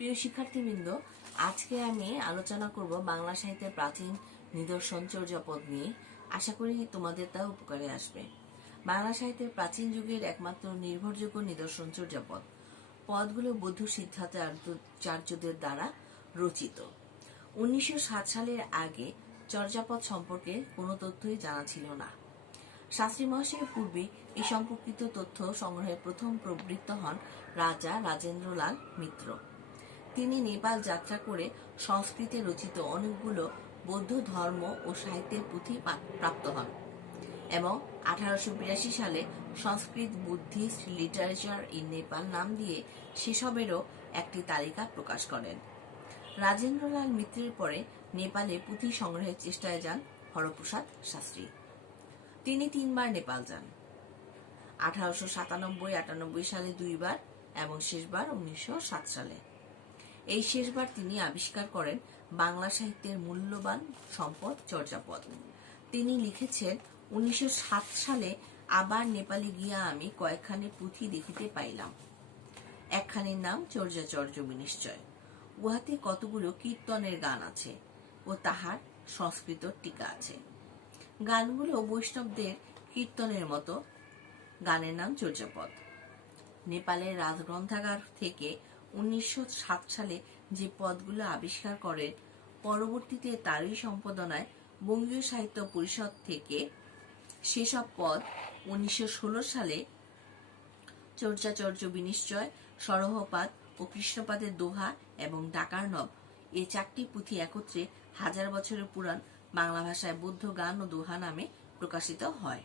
প্রিয় শিক্ষার্থীবৃন্দ, আজকে আমি আলোচনা করব বাংলা সাহিত্যের প্রাচীন নিদর্শন চর্যাপদ নিয়ে। আশা করি তোমাদের তা উপকারে আসবে। বাংলা সাহিত্যের প্রাচীন যুগের একমাত্র নির্ভরযোগ্য নিদর্শন চর্যাপদ। পদগুলো বৌদ্ধ সিদ্ধাচার্যদের দ্বারা রচিত। 1907 সালের আগে চর্যাপদ সম্পর্কে কোনো তথ্যই জানা ছিল না। শাস্ত্রী মহাশয়ের পূর্বে এই সম্পর্কিত তথ্য সংগ্রহে প্রথম প্রবৃত্ত হন রাজা রাজেন্দ্রলাল মিত্র। তিনি নেপাল যাত্রা করে সংস্কৃতে রচিত অনেকগুলো বৌদ্ধ ধর্ম ও সাহিত্যের পুঁথি প্রাপ্ত হন এবং 1882 সালে সংস্কৃত বুদ্ধিস্ট লিটারেচার ইন নেপাল নাম দিয়ে সেসবেরও একটি তালিকা প্রকাশ করেন। রাজেন্দ্রলাল মিত্রের পরে নেপালে পুঁথি সংগ্রহের চেষ্টায় যান হরপ্রসাদ শাস্ত্রী। তিনি 3 বার নেপাল যান, 1897-98 সালে 2 বার এবং শেষবার 1907 সালে। এই শেষবার তিনি আবিষ্কার করেন বাংলা সাহিত্যের মূল্যবান সম্পদ চর্যাপদ। তিনি লিখেছেন, 1907 সালে আবার নেপালে গিয়া আমি কয়েকখানি পুঁথি দেখিতে পাইলাম। একখানির নাম চর্যাচর্য বিনিশ্চয়। উহাতে কতগুলো কীর্তনের গান আছে ও তাহার সংস্কৃত টিকা আছে। গানগুলো বৈষ্ণবদের কীর্তনের মতো। গানের নাম চর্যাপদ। নেপালের রাজগ্রন্থাগার থেকে 1907 সালে যে পদগুলো আবিষ্কার করেন, পরবর্তীতে তারই সম্পাদনায় বঙ্গীয় সাহিত্য পরিষদ থেকে সেসব পদ 1916 সালে চর্যাচর্য বিনিশ্চয়, সরহপাদ ও কৃষ্ণপাদের দোহা এবং ডাকার্ণব এই 4টি পুঁথি একত্রে 1000 বছরের পুরাণ বাংলা ভাষায় বৌদ্ধ গান ও দোহা নামে প্রকাশিত হয়।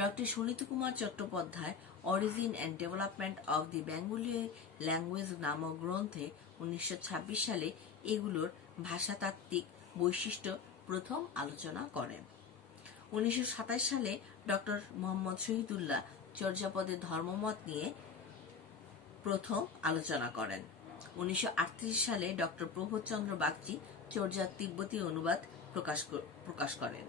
Doctor Sunit Kumar Chattopadhyay origin and development of the Bengali language নামক গ্রন্থে 1926 সালে এগুলোর ভাষাতাত্ত্বিক বৈশিষ্ট্য প্রথম আলোচনা করেন। 1927 সালে ডক্টর মোহাম্মদ শহীদুল্লাহ চর্যাপদের ধর্মমত নিয়ে প্রথম আলোচনা করেন। 1938 সালে ডক্টর প্রবোধচন্দ্র বাগচি চর্যার তিব্বতী অনুবাদ প্রকাশ করেন।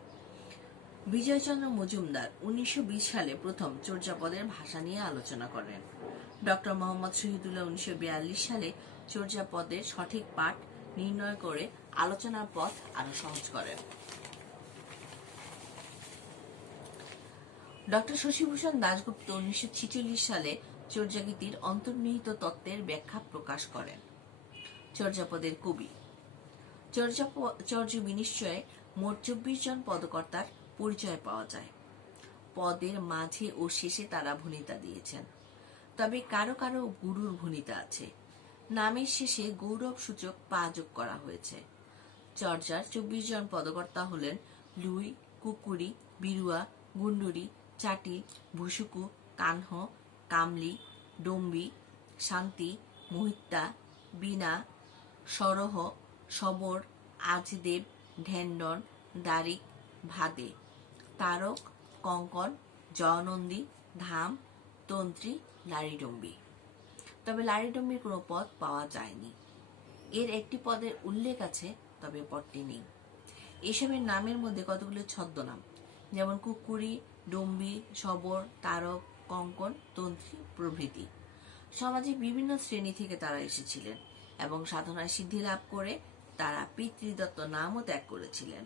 বিজয়চন্দ্র মজুমদার 1920 সালে প্রথম চর্যাপদের ভাষা নিয়ে আলোচনা করেন। ডক্টর মোহাম্মদ শহীদুল্লাহ 1942 সালে চর্যাপদের সঠিক পাঠ নির্ণয় করে আলোচনার পথ আরো সহজ করেন। ডক্টর শশীভূষণ দাশগুপ্ত 1946 সালে চর্যাগীতির অন্তর্নিহিত তত্ত্বের ব্যাখ্যা প্রকাশ করেন। চর্যাপদের কবি। চর্য বিনিশ্চয়ে মোট 24 জন পদকর্তার পরিচয় পাওয়া যায়। পদের মাঝে ও শেষে তারা ভণিতা দিয়েছেন, তবে কারো কারো গুরুর ভণিতা আছে। নামের শেষে গৌরব সূচক পা যোগ করা হয়েছে। চর্যার 24 জন পদকর্তা হলেন লুই, কুকুরি, বিরুয়া, গুন্ডুরি, চাটি, ভুসুকু, কানহ, কামলি, ডম্বি, শান্তি, মোহিতা, বীণা, সরহ, সবর, আজদেব, ঢেন্ডন, দারিক, ভাদে, তারক, কঙ্কন, জয়নন্দী, ধাম, তন্ত্রী, লারিডম্বী। তবে লারিডম্বীর কোনো পদ পাওয়া যায়নি। এর একটি পদের উল্লেখ আছে, তবে পদটি নেই। এসবের নামের মধ্যে কতগুলো ছদ্মনাম, যেমন কুকুরি, ডম্বি, সবর, তারক, কঙ্কন, তন্ত্রী প্রভৃতি। সমাজে বিভিন্ন শ্রেণী থেকে তারা এসেছিলেন এবং সাধনায় সিদ্ধি লাভ করে তারা পিতৃদত্ত নামও ত্যাগ করেছিলেন।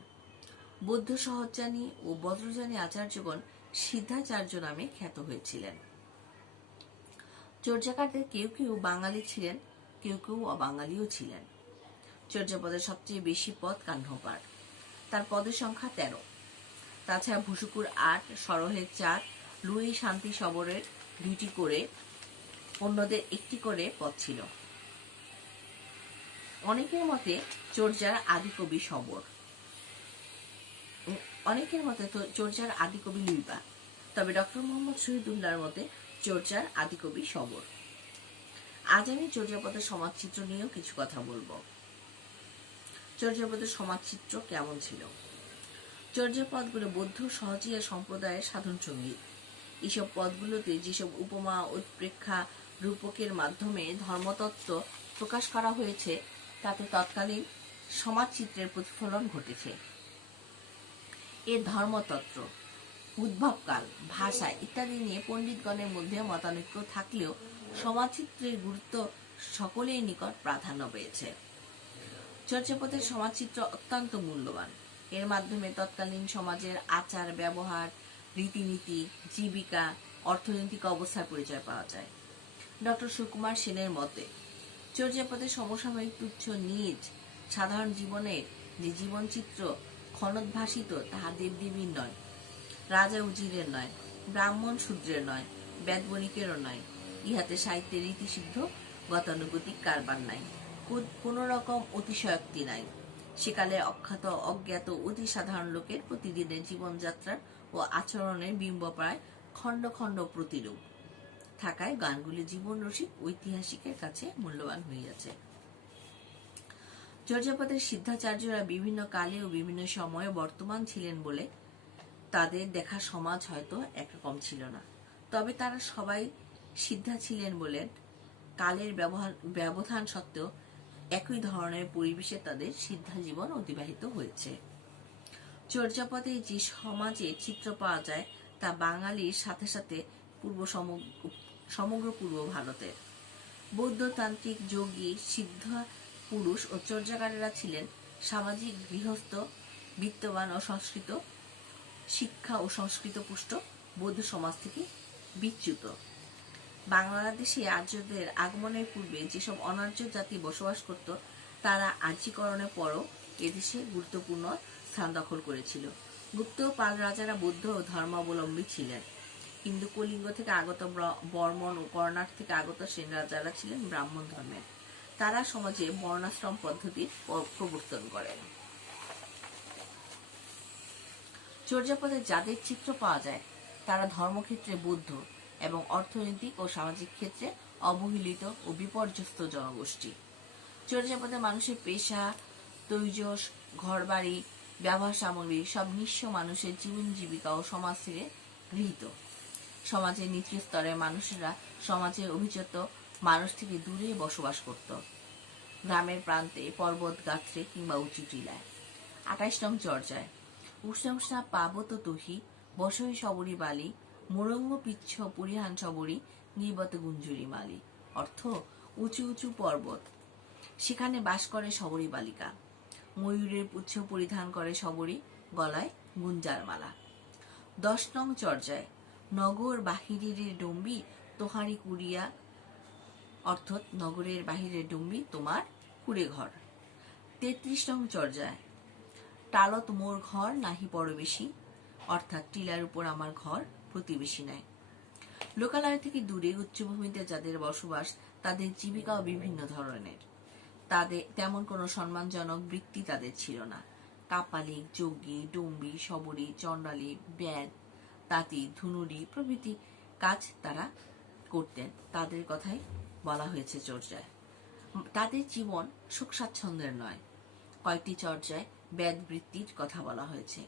বৌদ্ধ সহজানী ও বজ্রযানী আচার্যগণ সিদ্ধাচার্য নামে খ্যাত হয়েছিলেন। চর্যাকারদের কেউ কেউ বাঙালি ছিলেন, কেউ কেউ অবাঙালিও ছিলেন। চর্যাপদের সবচেয়ে বেশি পদ কাহ্নপার, তার পদের সংখ্যা 13। তাছাড়া ভুসুকুর 8, সরহের 4, লুই, শান্তি, সবরের 2টি করে, অন্যদের 1টি করে পদ ছিল। অনেকের মতে চর্যার আদিকবি সবর, অনেকের মতে চর্যার আদিকবি লুইবা, তবে ডক্টর মোহাম্মদ শহীদুল্লাহর মতে চর্যার আদিকবি সবর। আজ আমি চর্যাপদের সমাজচিত্র নিয়েও কিছু কথা বলবো। চর্যাপদের সমাজচিত্র কেমন ছিল? চর্যাপদগুলো বৌদ্ধ সহজিয়া সম্প্রদায়ের সাধন সঙ্গীত। এইসব পদগুলোতে যেসব উপমা, উৎপ্রেক্ষা, রূপকের মাধ্যমে ধর্মতত্ত্ব প্রকাশ করা হয়েছে, তাতে তৎকালীন সমাজচিত্রের প্রতিফলন ঘটেছে। এর ধর্মতত্ত্ব, উদ্ভবকাল, ভাষা ইত্যাদি নিয়ে পণ্ডিতগণের মধ্যে মতানৈক্য থাকলেও সমাজচিত্রের গুরুত্ব সকলের নিকট প্রাধান্য পেয়েছে। চর্যাপদের সমাজচিত্র অত্যন্ত মূল্যবান। এর মাধ্যমে তৎকালীন সমাজের আচার ব্যবহার, রীতিনীতি, জীবিকা, অর্থনৈতিক অবস্থার পরিচয় পাওয়া যায়। ডক্টর সুকুমার সেনের মতে চর্যাপদের সমসাময়িক তুচ্ছ নিজ সাধারণ জীবনের যে জীবনচিত্র খনদভাসিত, তাহা দেবদেবীর নয়, রাজা উজিরের নয়, ব্রাহ্মণ শূদ্রের নয়, বেদ বণিকেরও নয়। ইহাতে সাহিত্যের রীতিসিদ্ধ গতানুগতিক কারবার নাই, কোন রকম অতিশয়োক্তি নাই। সেকালে অখ্যাত অজ্ঞাত অতি সাধারণ লোকের প্রতিদিনের জীবনযাত্রার ও আচরণের বিম্ব প্রায় খণ্ড খণ্ড প্রতিরূপ থাকায় গানগুলি জীবন রসিক ঐতিহাসিকের কাছে মূল্যবান হইয়াছে। চর্যাপদের সিদ্ধাচার্যরা বিভিন্ন কালে ও বিভিন্ন সময়ে বর্তমান ছিলেন বলে তাদের দেখা সমাজ হয়তো একরকম ছিল না, তবে তারা সবাই সিদ্ধা ছিলেন বলে কালের ব্যবধান সত্ত্বেও একই ধরনের পরিবেশে তাদের সিদ্ধা জীবন অতিবাহিত হয়েছে। চর্যাপদে যে সমাজের চিত্র পাওয়া যায় তা বাঙালির সাথে সাথে সমগ্র পূর্ব ভারতের। বৌদ্ধতান্ত্রিক, যোগী, সিদ্ধ পুরুষ ও চর্যাকারেরা ছিলেন সামাজিক, গৃহস্থ, বিত্তবান ও সংস্কৃত শিক্ষা ও সংস্কৃত পুষ্ট বৌদ্ধ সমাজ থেকে বিচ্যুত। বাংলাদেশে আর্যদের আগমনের পূর্বে যেসব অনার্য জাতি বসবাস করত, তারা আর্যীকরণের পরও এদেশে গুরুত্বপূর্ণ স্থান দখল করেছিল। গুপ্ত পাল রাজারা বৌদ্ধ ধর্মাবলম্বী ছিলেন, কিন্তু কলিঙ্গ থেকে আগত বর্মণ ও কর্ণাট থেকে আগত সেন রাজারা ছিলেন ব্রাহ্মণ ধর্মের। তারা সমাজে বর্ণাশ্রম পদ্ধতির প্রবর্তন করেন। চর্যাপদে যাদের চিত্র পাওয়া যায় তারা ধর্মক্ষেত্রে বৌদ্ধ এবং অর্থনৈতিক ও সামাজিক ক্ষেত্রে অবহেলিত ও বিপর্যস্ত জনগোষ্ঠী। চর্যাপদে মানুষের পেশা, তৈজস, ঘরবাড়ি, ব্যবহার সামগ্রী সব নিঃস্ব মানুষের জীবন জীবিকা ও সমাজ থেকে গৃহীত। সমাজের নিচু স্তরের মানুষেরা সমাজের অভিজাত মানুষ থেকে দূরে বসবাস করত, গ্রামের প্রান্তে, পর্বত গাত্রে কিংবা উঁচু টিলায়। ২৮ নং চর্যায় উষ্ণা পাবত তহি বসই সবরী বালি মোরঙ্গ পিচ্ছ পরিহান সবরী নির্বত গুঞ্জুরি মালি। অর্থ, উঁচু উঁচু পর্বত, সেখানে বাস করে সবরী বালিকা, ময়ূরের পুচ্ছ পরিধান করে সবরী, গলায় গুঞ্জার মালা। ১০ নং চর্যায় নগর বাহিরের ডম্বি তোহারি কুড়িয়া, অর্থাৎ নগরের বাহিরের ডম্বি তোমার কুড়ে ঘর। ৩৩ নং চর্যায় টালত মোর ঘর নাহি পরবেশী, অর্থাৎ টিলার উপর আমার ঘর, প্রতিবেশী নাই। লোকালয় থেকে দূরে উচ্চভূমিতে যাদের বসবাস, তাদের জীবিকাও বিভিন্ন ধরনের। তাদের তেমন কোনো সম্মানজনক বৃত্তি তাদের ছিল না। কাপালিক, যোগী, ডম্বি, সবরী, চণ্ডালী, ব্যাদ, তাঁতি, ধুনুরি প্রভৃতি কাজ তারা করতেন। তাদের কথাই বলা হয়েছে চর্যায়। তাদের জীবন সুখ স্বাচ্ছন্দ্যের নয়। কয়েকটি চর্যায় ব্যাদ বৃত্তির কথা বলা হয়েছে।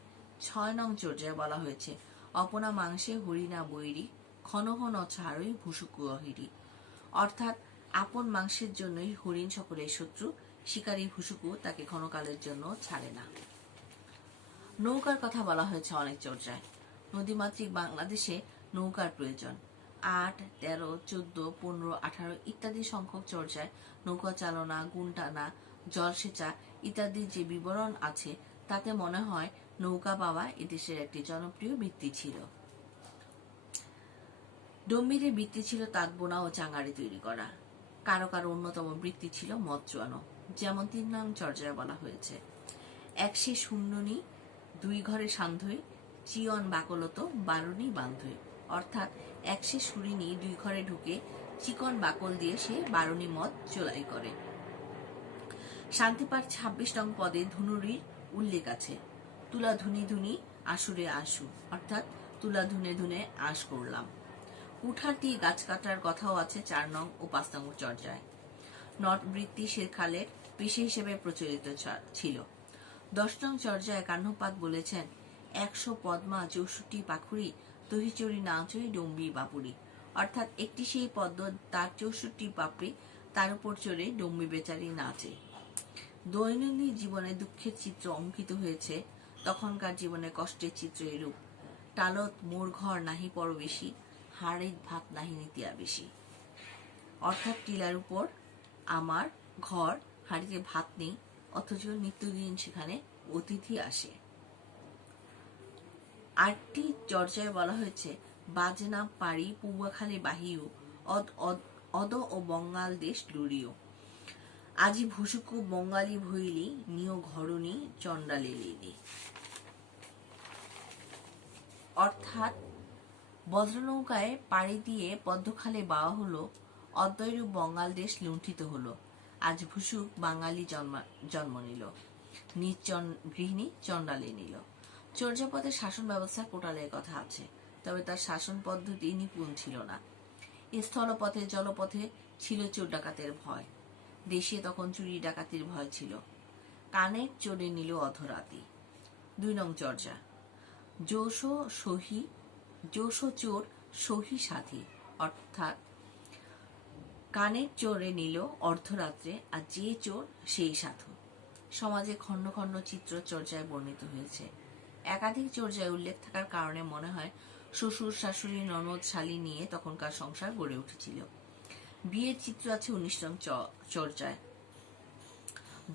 ৬ নং চর্যায় বলা হয়েছে অপনা মাংসে হরিণা বৈরী ক্ষণ ক্ষণ ছাড়ই ভুসুকু অহিরি, অর্থাৎ আপন মাংসের জন্যই হরিণ সকলের শত্রু, শিকারী ভুসুকু তাকে ক্ষণকালের জন্য ছাড়ে না। নৌকার কথা বলা হয়েছে অনেক চর্যায়। নদীমাতৃক বাংলাদেশে নৌকার প্রয়োজন। ৮, ১৩, ১৪, ১৫, ১৮ ইত্যাদি সংখ্যক চর্যায় নৌকা চালনা, গুণ টানা, জলসেচা ইত্যাদির যে বিবরণ আছে, তাতে মনে হয় নৌকা পাওয়া এদেশের একটি জনপ্রিয় বৃত্তি ছিল। ডম্বিরের বৃত্তি ছিল তাঁত বোনা ও চাঙারি তৈরি করা। কারো কারো অন্যতম বৃত্তি ছিল মদ চুয়ানো, যেমন ৩ নং চর্যায় বলা হয়েছে ১ শূন্যনি ২ ঘরে সান্ধ্যই চিয়ন বাকলত বারুনি বান্ধই, অর্থাৎ ১ সুরিনি ২ ঘরে ঢুকে চিকন বাকল দিয়ে সে বারুনি মদ চোলাই করে। শান্তিপাঠ ২৬ নং পদে ধুনুরির উল্লেখ আছে। তুলা ধুনি ধুনি আসুরে আসু, অর্থাৎ তুলা ধুনে ধুনে আঁশ করলাম। কুঠার দিয়ে গাছ কাটার কথাও আছে ৪ নং ও ৫ নং চর্যায়। নট বৃত্তি সেকালের পেশা হিসেবে প্রচলিত ছিল। ১০ নং চর্যায় কাহ্নপাত বলেছেন ১০০ পদ্মা ৬৪ পাখুরি তহিচুরি নাচই ডম্বি বাপুরি, অর্থাৎ একটি সেই পদ্ম, তার ৬৪ পাপড়ি, তার উপর চড়ে ডম্বি বেচারি নাচে। দৈনন্দিন জীবনে দুঃখের চিত্র অঙ্কিত হয়েছে, তখনকার জীবনে কষ্টের চিত্র এরূপ। টালত মোর ঘর নাহি পরবেশী, হাড়ির ভাত নাহি নিতিয়া বেশি, অর্থাৎ টিলার উপর আমার ঘর হাঁড়িতে ভাত নেই, অথচ নিত্যদিন সেখানে অতিথি আসে। আরেকটি চর্চায় বলা হয়েছে, বাজনা পারি পূবাখালী বাহিও, অদ ও বঙ্গাল দেশ লুড়িও, আজি ভুসুকু বঙ্গালী ভইলি নিয় ঘরণী চণ্ডালিলি। অর্থাৎ বজ্রনৌকায় পাড়ি দিয়ে পদ্মখালে বাওয়া হলো, অদ্বৈরূপ বঙ্গাল দেশ লুণ্ঠিত হলো, আজ ভুসুক বাঙালি জন্ম নিল, নিজ গৃহিণী চণ্ডালে নিল। চর্যাপদের শাসন ব্যবস্থার কোটালের কথা আছে, তবে তার শাসন পদ্ধতি নিপুণ ছিল না। স্থলপথে জলপথে ছিল চোর ডাকাতের ভয়। দেশে তখন চুরি ডাকাতির ভয় ছিল। কানের চোরে নিল অধরাতি। 2 নং চর্যা, যোশ চোর সহি সাথী, অর্থাৎ কানের চোরে নিল অর্ধরাত্রে, আর যে চোর সেই সাধু। সমাজে খণ্ড খণ্ড চিত্র চর্যায় বর্ণিত হয়েছে। একাধিক চর্যায় উল্লেখ থাকার কারণে মনে হয় শ্বশুর শাশুড়ি ননদ শালী নিয়ে তখনকার সংসার গড়ে উঠেছিল। বিয়ের চিত্র আছে 19 নং চর্যায়।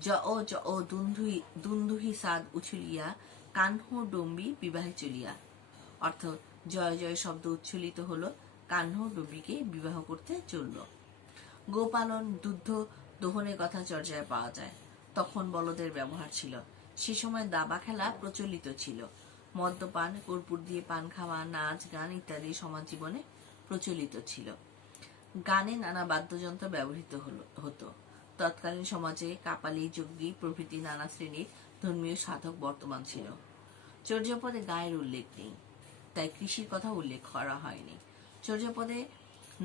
জ ও দুন্দুহি সাদ উছুলিয়া, কাহ্ন ডম্বি বিবাহে চলিয়া, অর্থাৎ জয় জয় শব্দ উচ্ছ্বলিত হলো, কাহ্ন ডম্বিকে বিবাহ করতে চলল। গোপালন দুগ্ধ দোহনের কথা চর্যায় পাওয়া যায়। তখন বলদের ব্যবহার ছিল। সে সময় দাবা খেলা প্রচলিত ছিল। মদ্যপান, কর্পূর দিয়ে পান খাওয়া, নাচ গান ইত্যাদি সমাজ জীবনে প্রচলিত ছিল। গানে নানা বাদ্যযন্ত্র ব্যবহৃত হতো। তৎকালীন সমাজে কাপালি, যজ্ঞী প্রভৃতি নানা শ্রেণীর ধর্মীয় সাধক বর্তমান ছিল। চর্যাপদে গায়ের উল্লেখ নেই, তাই কৃষির কথা উল্লেখ করা হয়নি। চর্যাপদে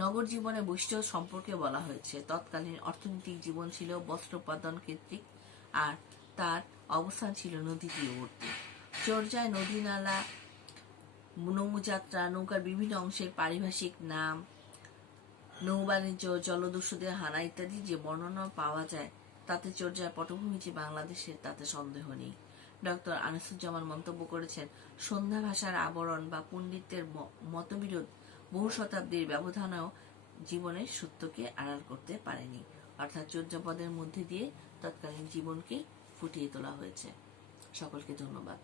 নগর জীবনে বৈশিষ্ট্য সম্পর্কে বলা হয়েছে। তৎকালীন অর্থনৈতিক জীবন ছিল বস্ত্র উৎপাদন কেন্দ্রিক, আর তার অবস্থান ছিল নদী তীরবর্তী। চর্যায় নদী, নালা, নৌযাত্রা, নৌকার বিভিন্ন অংশের পারিভাষিক নাম, নৌবাণিজ্য, জলদস্যুদের হানা ইত্যাদি যে বর্ণনা পাওয়া যায়, তাতে চর্যার পটভূমি যে বাংলাদেশের তাতে সন্দেহ নেই। ডক্টর আনিসুজ্জামান মন্তব্য করেছেন, সন্ধ্যা ভাষার আবরণ বা পণ্ডিতদের মতবিরোধ বহু শতাব্দীর ব্যবধানেও জীবনের সত্যকে আড়াল করতে পারেনি। অর্থাৎ চর্যাপদের মধ্যে দিয়ে তৎকালীন জীবনকে ফুটিয়ে তোলা হয়েছে। সকলকে ধন্যবাদ।